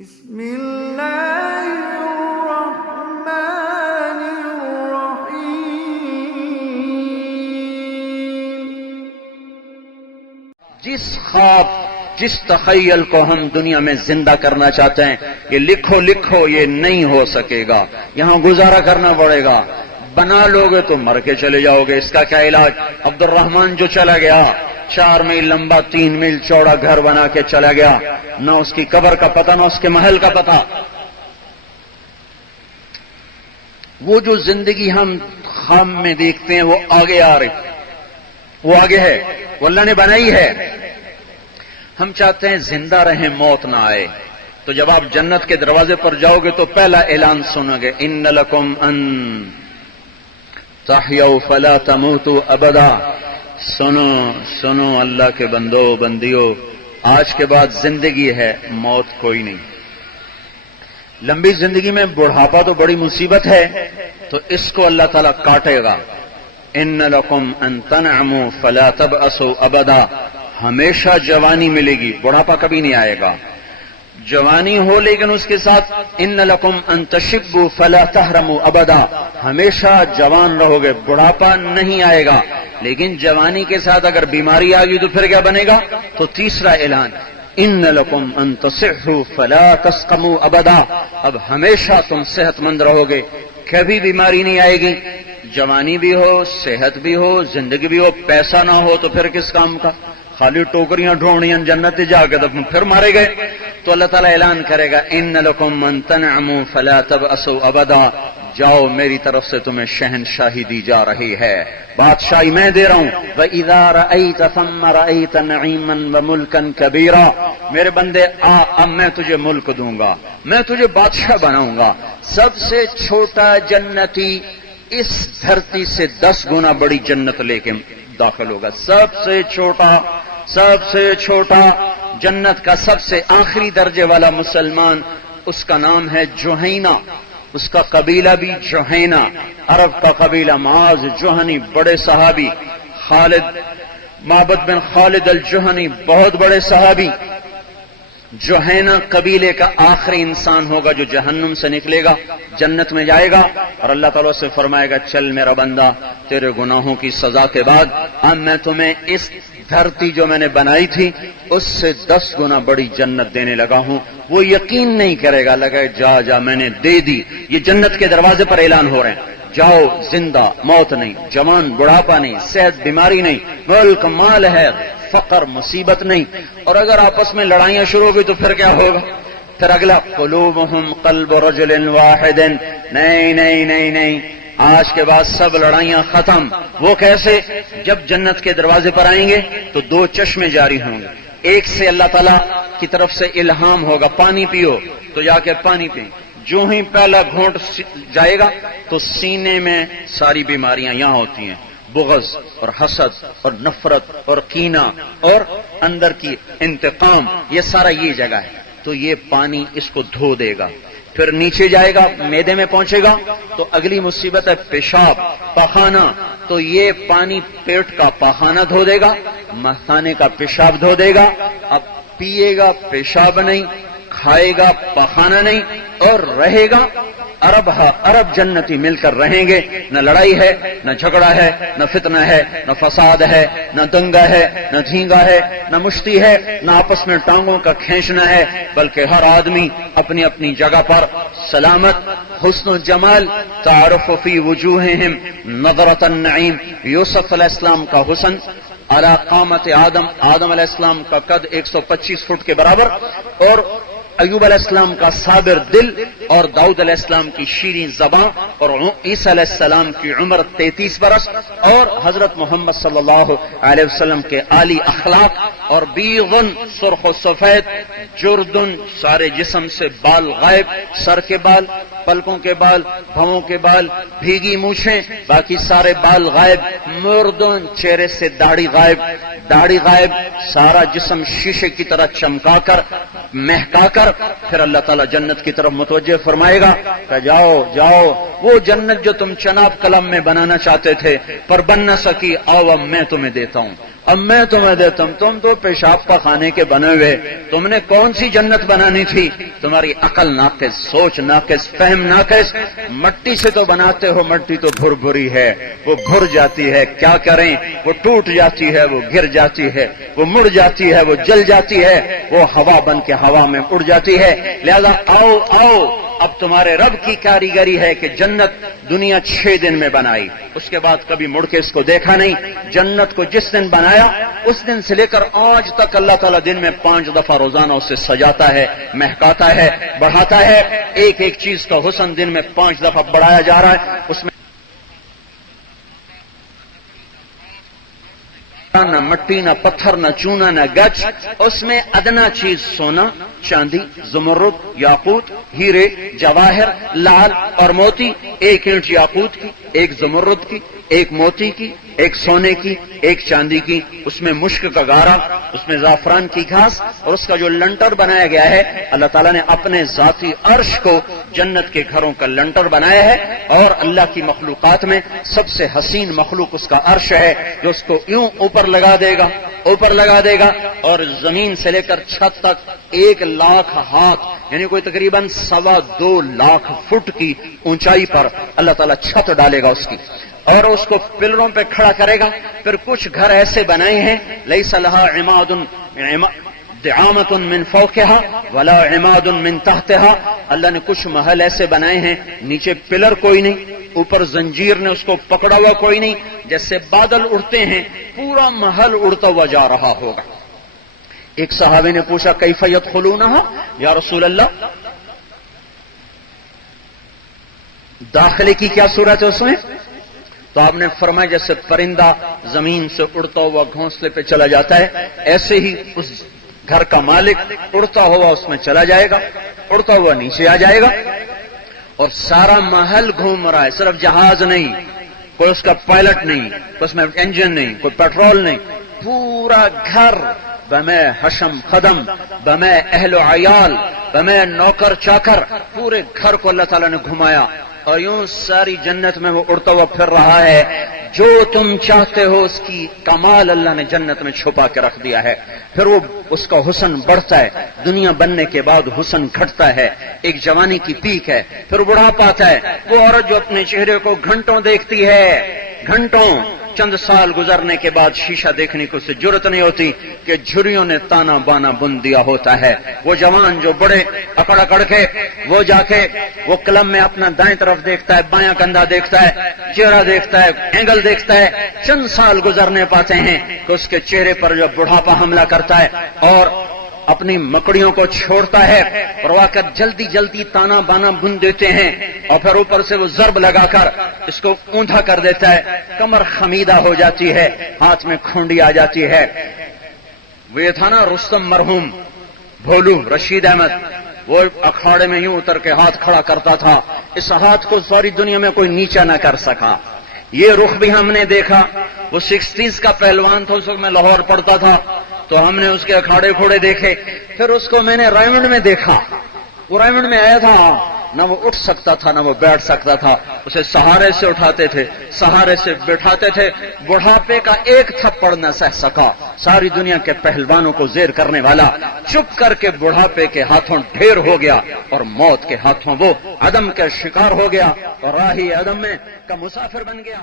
بسم اللہ الرحمن الرحیم۔ جس خواب جس تخیل کو ہم دنیا میں زندہ کرنا چاہتے ہیں، یہ لکھو یہ نہیں ہو سکے گا، یہاں گزارا کرنا پڑے گا۔ بنا لوگے تو مر کے چلے جاؤ گے، اس کا کیا علاج؟ عبد الرحمن جو چلا گیا، 4 میل لمبا 3 میل چوڑا گھر بنا کے چلا گیا، نہ اس کی قبر کا پتہ نہ اس کے محل کا پتہ۔ وہ جو زندگی ہم خواب میں دیکھتے ہیں وہ آگے آ رہی، وہ آگے ہے، وہ اللہ نے بنائی ہے۔ ہم چاہتے ہیں زندہ رہیں، موت نہ آئے۔ تو جب آپ جنت کے دروازے پر جاؤ گے تو پہلا اعلان سنو گے، ان لکم ان تحیوا فلا تموتوا ابدا۔ سنو اللہ کے بندو بندیو، آج کے بعد زندگی ہے، موت کوئی نہیں۔ لمبی زندگی میں بڑھاپا تو بڑی مصیبت ہے، تو اس کو اللہ تعالیٰ کاٹے گا۔ ان لکم ان تنعموا فلا تبأسوا ابدا، ہمیشہ جوانی ملے گی، بڑھاپا کبھی نہیں آئے گا۔ جوانی ہو لیکن اس کے ساتھ ان لکم ان تشبوا فلا تحرموا ابدا، ہمیشہ جوان رہو گے، بڑھاپا نہیں آئے گا۔ لیکن جوانی کے ساتھ اگر بیماری آ گئی تو پھر کیا بنے گا؟ تو تیسرا اعلان، ان لکم ان تصحوا فلا تسقموا ابدا، اب ہمیشہ تم صحت مند رہو گے، کبھی بیماری نہیں آئے گی۔ جوانی بھی ہو، صحت بھی ہو، زندگی بھی ہو، پیسہ نہ ہو تو پھر کس کام کا؟ خالی ٹوکریاں ڈھونڈیاں جنت جا کے تو پھر مارے گئے۔ تو اللہ تعالیٰ اعلان کرے گا، ان لکم من تنعموا فلا تبأسوا ابدا، جاؤ میری طرف سے تمہیں شہنشاہی دی جا رہی ہے، بادشاہی میں دے رہا ہوں۔ وَإِذَا رَأَيْتَ ثَمَّ رَأَيْتَ نَعِيمًا وَمُلْكًا كَبِيرًا، میرے بندے اب میں تجھے ملک دوں گا، میں تجھے بادشاہ بناؤں گا۔ سب سے چھوٹا جنتی اس دھرتی سے 10 گنا بڑی جنت لے کے داخل ہوگا۔ سب سے چھوٹا جنت کا سب سے آخری درجے والا مسلمان، اس کا نام ہے جوہینہ، اس کا قبیلہ بھی جوہینہ، عرب کا قبیلہ، معاذ جوہنی بڑے صحابی، خالد معبد بن خالد الجوہنی بہت بڑے صحابی۔ جوہینہ قبیلے کا آخری انسان ہوگا جو جہنم سے نکلے گا، جنت میں جائے گا، اور اللہ تعالیٰ سے فرمائے گا، چل میرا بندہ، تیرے گناہوں کی سزا کے بعد اب میں تمہیں اس دھرتی جو میں نے بنائی تھی اس سے 10 گنا بڑی جنت دینے لگا ہوں۔ وہ یقین نہیں کرے گا، لگے جا میں نے دے دی۔ یہ جنت کے دروازے پر اعلان ہو رہے ہیں، جاؤ، زندہ، موت نہیں، جوان بڑھاپا نہیں، صحت بیماری نہیں، ملک مال ہے، فقر مصیبت نہیں۔ اور اگر آپس میں لڑائیاں شروع ہو گئی تو پھر کیا ہوگا؟ پھر اگلا، قلوبہم قلب رجل واحد، نہیں، آج کے بعد سب لڑائیاں ختم۔ وہ کیسے؟ جب جنت کے دروازے پر آئیں گے تو 2 چشمے جاری ہوں گے، ایک سے اللہ تعالیٰ کی طرف سے الہام ہوگا، پانی پیو، تو جا کے پانی پئیں، جو ہی پہلا گھونٹ جائے گا تو سینے میں ساری بیماریاں یہاں ہوتی ہیں، بغض اور حسد اور نفرت اور کینہ اور اندر کی انتقام، یہ سارا یہ جگہ ہے۔ تو یہ پانی اس کو دھو دے گا، پھر نیچے جائے گا، معدے میں پہنچے گا تو اگلی مصیبت ہے پیشاب، پخانہ، تو یہ پانی پیٹ کا پخانہ دھو دے گا، مثانے کا پیشاب دھو دے گا۔ اب پیے گا پیشاب نہیں، کھائے گا پخانہ نہیں، اور رہے گا عرب جنتی مل کر رہیں گے، نہ لڑائی ہے، نہ جھگڑا ہے، نہ فتنہ ہے، نہ فساد ہے، نہ دنگا ہے، نہ دھینگا ہے، نہ مشتی ہے، نہ آپس میں ٹانگوں کا کھینچنا ہے، بلکہ ہر آدمی اپنی اپنی جگہ پر سلامت، حسن و جمال، تعارف فی وجوہہم نظرۃ النعیم، یوسف علیہ السلام کا حسن علی قامت آدم علیہ السلام کا قد 125 فٹ کے برابر، اور ایوب علیہ السلام کا صابر دل، اور داؤد علیہ السلام کی شیریں زبان، اور عیسیٰ علیہ السلام کی عمر 33 برس، اور حضرت محمد صلی اللہ علیہ وسلم کے عالی اخلاق، اور بیغن سرخ و سفید، جردن سارے جسم سے بال غائب، سر کے بال، پلکوں کے بال، بھووں کے بال، بھیگی مونچھیں، باقی سارے بال غائب، مردن چہرے سے داڑھی غائب، سارا جسم شیشے کی طرح چمکا کر مہکا کر، پھر اللہ تعالیٰ جنت کی طرف متوجہ فرمائے گا کہ جاؤ وہ جنت جو تم چناب قلم میں بنانا چاہتے تھے پر بن نہ سکی، آؤ اب میں تمہیں دیتا ہوں، اب میں تمہیں دیتا ہوں، تم تو پیشاب پخانے کے بنے ہوئے، تم نے کون سی جنت بنانی تھی؟ تمہاری عقل ناقص، سوچ ناقص، فہم ناقص، مٹی سے تو بناتے ہو، مٹی تو بھر بھری ہے، وہ بھر جاتی ہے، کیا کریں، وہ ٹوٹ جاتی ہے، وہ گر جاتی ہے، وہ مڑ جاتی ہے، وہ جل جاتی ہے، وہ ہوا بن کے ہوا میں اڑ جاتی ہے۔ لہذا آؤ آؤ، اب تمہارے رب کی کاریگری ہے کہ جنت دنیا 6 دن میں بنائی، اس کے بعد کبھی مڑ کے اس کو دیکھا نہیں۔ جنت کو جس دن بنایا اس دن سے لے کر آج تک اللہ تعالیٰ دن میں 5 دفعہ روزانہ اسے سجاتا ہے، مہکاتا ہے، بڑھاتا ہے۔ ایک ایک چیز کا حسن دن میں 5 دفعہ بڑھایا جا رہا ہے۔ اس میں نہ مٹی، نہ پتھر، نہ چونا، نہ گچ، اس میں ادنا چیز سونا، چاندی، زمرد، یاقوت، ہیرے، جواہر، لال اور موتی۔ ایک اینٹ یاقوت کی، ایک زمرد کی، ایک موتی کی، ایک سونے کی، ایک چاندی کی، اس میں مشک کا گارا، اس میں زعفران کی گھاس، اور اس کا جو لنٹر بنایا گیا ہے، اللہ تعالیٰ نے اپنے ذاتی عرش کو جنت کے گھروں کا لنٹر بنایا ہے۔ اور اللہ کی مخلوقات میں سب سے حسین مخلوق اس کا عرش ہے، جو اس کو یوں اوپر لگا دے گا، اوپر لگا دے گا، اور زمین سے لے کر چھت تک 1,00,000 ہاتھ، یعنی کوئی تقریباً 2.25 لاکھ فٹ کی اونچائی پر اللہ تعالیٰ چھت ڈالے گا اس کی، اور اس کو پلروں پہ کھڑا کرے گا۔ پھر کچھ گھر ایسے بنائے ہیں لیس لہا عماد دعامت من فوقها ولا عماد من تحتها، اللہ نے کچھ محل ایسے بنائے ہیں نیچے پلر کوئی نہیں، اوپر زنجیر نے اس کو پکڑا ہوا کوئی نہیں، جیسے بادل اڑتے ہیں پورا محل اڑتا ہوا جا رہا ہوگا۔ ایک صحابی نے پوچھا کیف یدخلونها یا رسول اللہ، داخلے کی کیا صورت ہے اس میں؟ تو آپ نے فرمایا جیسے پرندہ زمین سے اڑتا ہوا گھونسلے پہ چلا جاتا ہے، ایسے ہی اس گھر کا مالک اڑتا ہوا اس میں چلا جائے گا، اڑتا ہوا نیچے آ جائے گا، اور سارا محل گھوم رہا ہے، صرف جہاز نہیں، کوئی اس کا پائلٹ نہیں، کوئی اس میں انجن نہیں، کوئی پیٹرول نہیں، پورا گھر بمے حشم خدم، بمے اہل و عیال، بمے نوکر چاکر، پورے گھر کو اللہ تعالیٰ نے گھمایا، اور یوں ساری جنت میں وہ اڑتا ہوا پھر رہا ہے۔ جو تم چاہتے ہو اس کی کمال اللہ نے جنت میں چھپا کے رکھ دیا ہے۔ پھر وہ اس کا حسن بڑھتا ہے، دنیا بننے کے بعد حسن گھٹتا ہے، ایک جوانی کی پیک ہے، پھر بڑھاپا آتا ہے۔ وہ عورت جو اپنے چہرے کو گھنٹوں دیکھتی ہے، گھنٹوں، چند سال گزرنے کے بعد شیشہ دیکھنے کو اسے جرت نہیں ہوتی کہ جھریوں نے تانا بانا بن دیا ہوتا ہے۔ وہ جوان جو بڑے اکڑ اکڑ کے وہ جا کے وہ قلم میں اپنا دائیں طرف دیکھتا ہے، بایاں کندھا دیکھتا ہے، چہرہ دیکھتا ہے، اینگل دیکھتا ہے، چند سال گزرنے پاتے ہیں کہ اس کے چہرے پر جو بڑھاپا حملہ کرتا ہے اور اپنی مکڑیوں کو چھوڑتا ہے، اور وہ کر جلدی جلدی تانا بانا بن دیتے ہیں، اور پھر اوپر سے وہ ضرب لگا کر اس کو اوندا کر دیتا ہے، کمر خمیدہ ہو جاتی ہے، ہاتھ میں کھونڈی آ جاتی ہے۔ وہ یہ تھا نا رستم مرحوم بھولو رشید احمد، وہ اکھاڑے میں یوں اتر کے ہاتھ کھڑا کرتا تھا، اس ہاتھ کو ساری دنیا میں کوئی نیچا نہ کر سکا۔ یہ رخ بھی ہم نے دیکھا، وہ 60s کا پہلوان تھا، اس وقت میں لاہور پڑھتا تھا، تو ہم نے اس کے اکھاڑے کھوڑے دیکھے۔ پھر اس کو میں نے رائمنڈ میں دیکھا، وہ رائمنڈ میں آیا تھا، نہ وہ اٹھ سکتا تھا نہ وہ بیٹھ سکتا تھا، اسے سہارے سے اٹھاتے تھے، سہارے سے بٹھاتے تھے، بڑھاپے کا ایک تھپڑ نہ سہ سکا۔ ساری دنیا کے پہلوانوں کو زیر کرنے والا چپ کر کے بڑھاپے کے ہاتھوں ڈھیر ہو گیا، اور موت کے ہاتھوں وہ عدم کا شکار ہو گیا، اور راہی عدم میں کا مسافر بن گیا۔